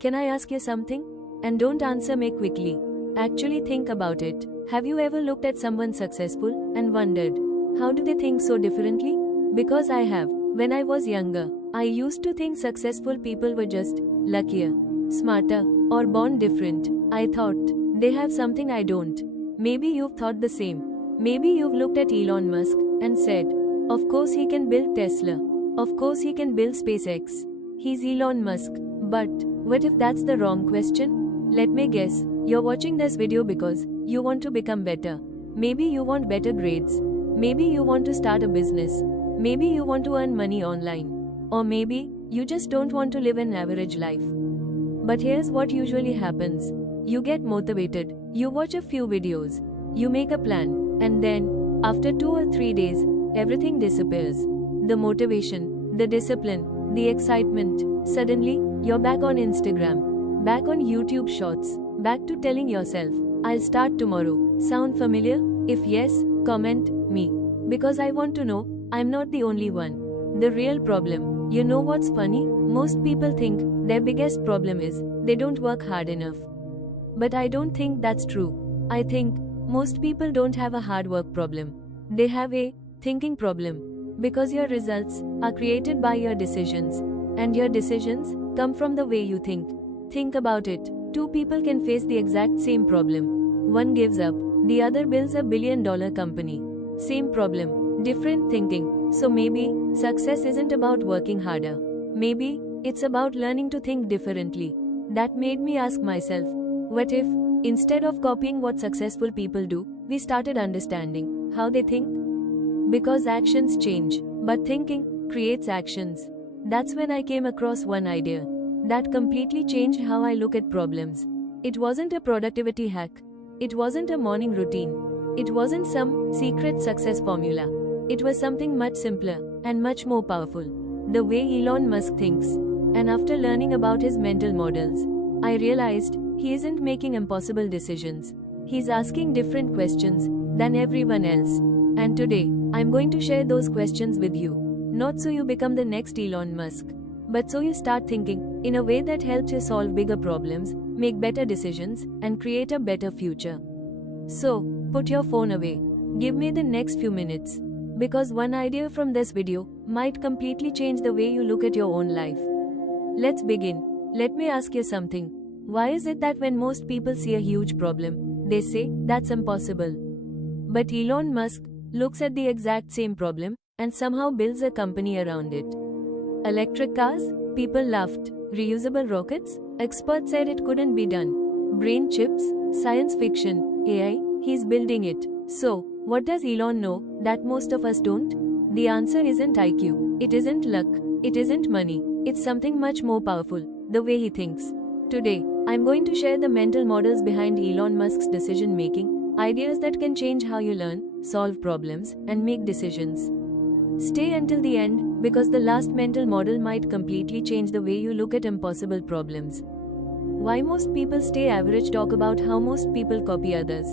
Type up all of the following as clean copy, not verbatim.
Can I ask you something? And don't answer me quickly. Actually think about it. Have you ever looked at someone successful and wondered, how do they think so differently? Because I have. When I was younger, I used to think successful people were just luckier, smarter, or born different. I thought, they have something I don't. Maybe you've thought the same. Maybe you've looked at Elon Musk and said, of course he can build Tesla. Of course he can build SpaceX. He's Elon Musk. But what if that's the wrong question? Let me guess, you're watching this video because you want to become better. Maybe you want better grades. Maybe you want to start a business. Maybe you want to earn money online. Or maybe you just don't want to live an average life. But here's what usually happens. You get motivated, you watch a few videos, you make a plan, and then, after 2 or 3 days, everything disappears. The motivation, the discipline, the excitement. Suddenly, you're back on Instagram, back on YouTube Shorts, back to telling yourself, I'll start tomorrow. Sound familiar? If yes, comment me. Because I want to know, I'm not the only one. The real problem, you know what's funny? Most people think their biggest problem is they don't work hard enough. But I don't think that's true. I think most people don't have a hard work problem. They have a thinking problem. Because your results are created by your decisions. And your decisions come from the way you think. Think about it. Two people can face the exact same problem. One gives up, the other builds a billion-dollar company. Same problem, different thinking. So maybe success isn't about working harder. Maybe it's about learning to think differently. That made me ask myself, what if, instead of copying what successful people do, we started understanding how they think? Because actions change, but thinking creates actions. That's when I came across one idea that completely changed how I look at problems. It wasn't a productivity hack. It wasn't a morning routine. It wasn't some secret success formula. It was something much simpler and much more powerful. The way Elon Musk thinks. And after learning about his mental models, I realized he isn't making impossible decisions. He's asking different questions than everyone else. And today, I'm going to share those questions with you. Not so you become the next Elon Musk, but so you start thinking in a way that helps you solve bigger problems, make better decisions, and create a better future. So, put your phone away. Give me the next few minutes. Because one idea from this video might completely change the way you look at your own life. Let's begin. Let me ask you something. Why is it that when most people see a huge problem, they say, that's impossible? But Elon Musk looks at the exact same problem and somehow builds a company around it. Electric cars? People laughed. Reusable rockets? Experts said it couldn't be done. Brain chips? Science fiction. AI? He's building it. So, what does Elon know that most of us don't? The answer isn't IQ. It isn't luck. It isn't money. It's something much more powerful, the way he thinks. Today, I'm going to share the mental models behind Elon Musk's decision making, ideas that can change how you learn, solve problems, and make decisions. Stay until the end, because the last mental model might completely change the way you look at impossible problems. Why most people stay average? Talk about how most people copy others.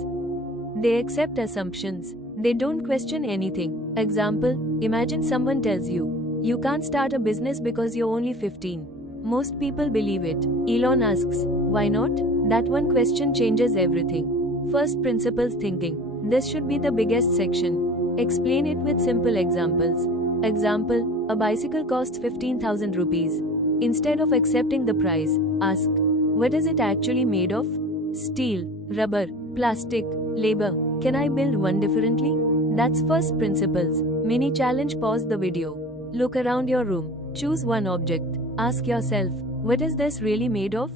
They accept assumptions. They don't question anything. Example, imagine someone tells you, you can't start a business because you're only 15. Most people believe it. Elon asks, why not? That one question changes everything. First principles thinking. This should be the biggest section. Explain it with simple examples. Example, a bicycle costs 15,000 rupees. Instead of accepting the price, ask, what is it actually made of? Steel, rubber, plastic, labor. Can I build one differently? That's first principles. Mini challenge. Pause the video. Look around your room. Choose one object. Ask yourself, what is this really made of?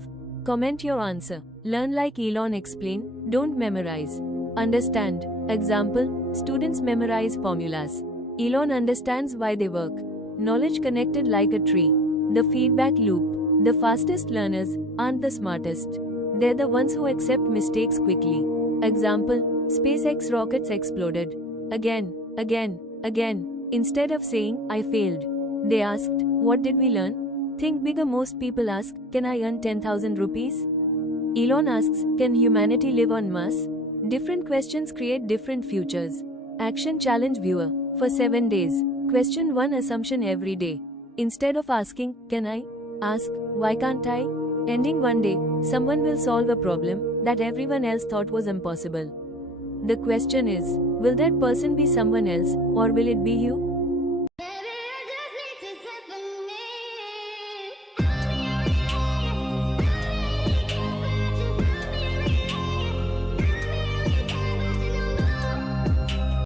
Comment your answer. Learn like Elon. Explain, don't memorize. Understand. Example, students memorize formulas. Elon understands why they work. Knowledge connected like a tree. The feedback loop. The fastest learners aren't the smartest. They're the ones who accept mistakes quickly. Example, SpaceX rockets exploded. Again. Instead of saying, I failed, they asked, what did we learn? Think bigger. Most people ask, can I earn 10,000 rupees? Elon asks, can humanity live on Mars? Different questions create different futures. Action challenge. Viewer. For 7 days. Question one assumption every day. Instead of asking, can I? Ask, why can't I? Ending one day, someone will solve a problem that everyone else thought was impossible. The question is, will that person be someone else, or will it be you?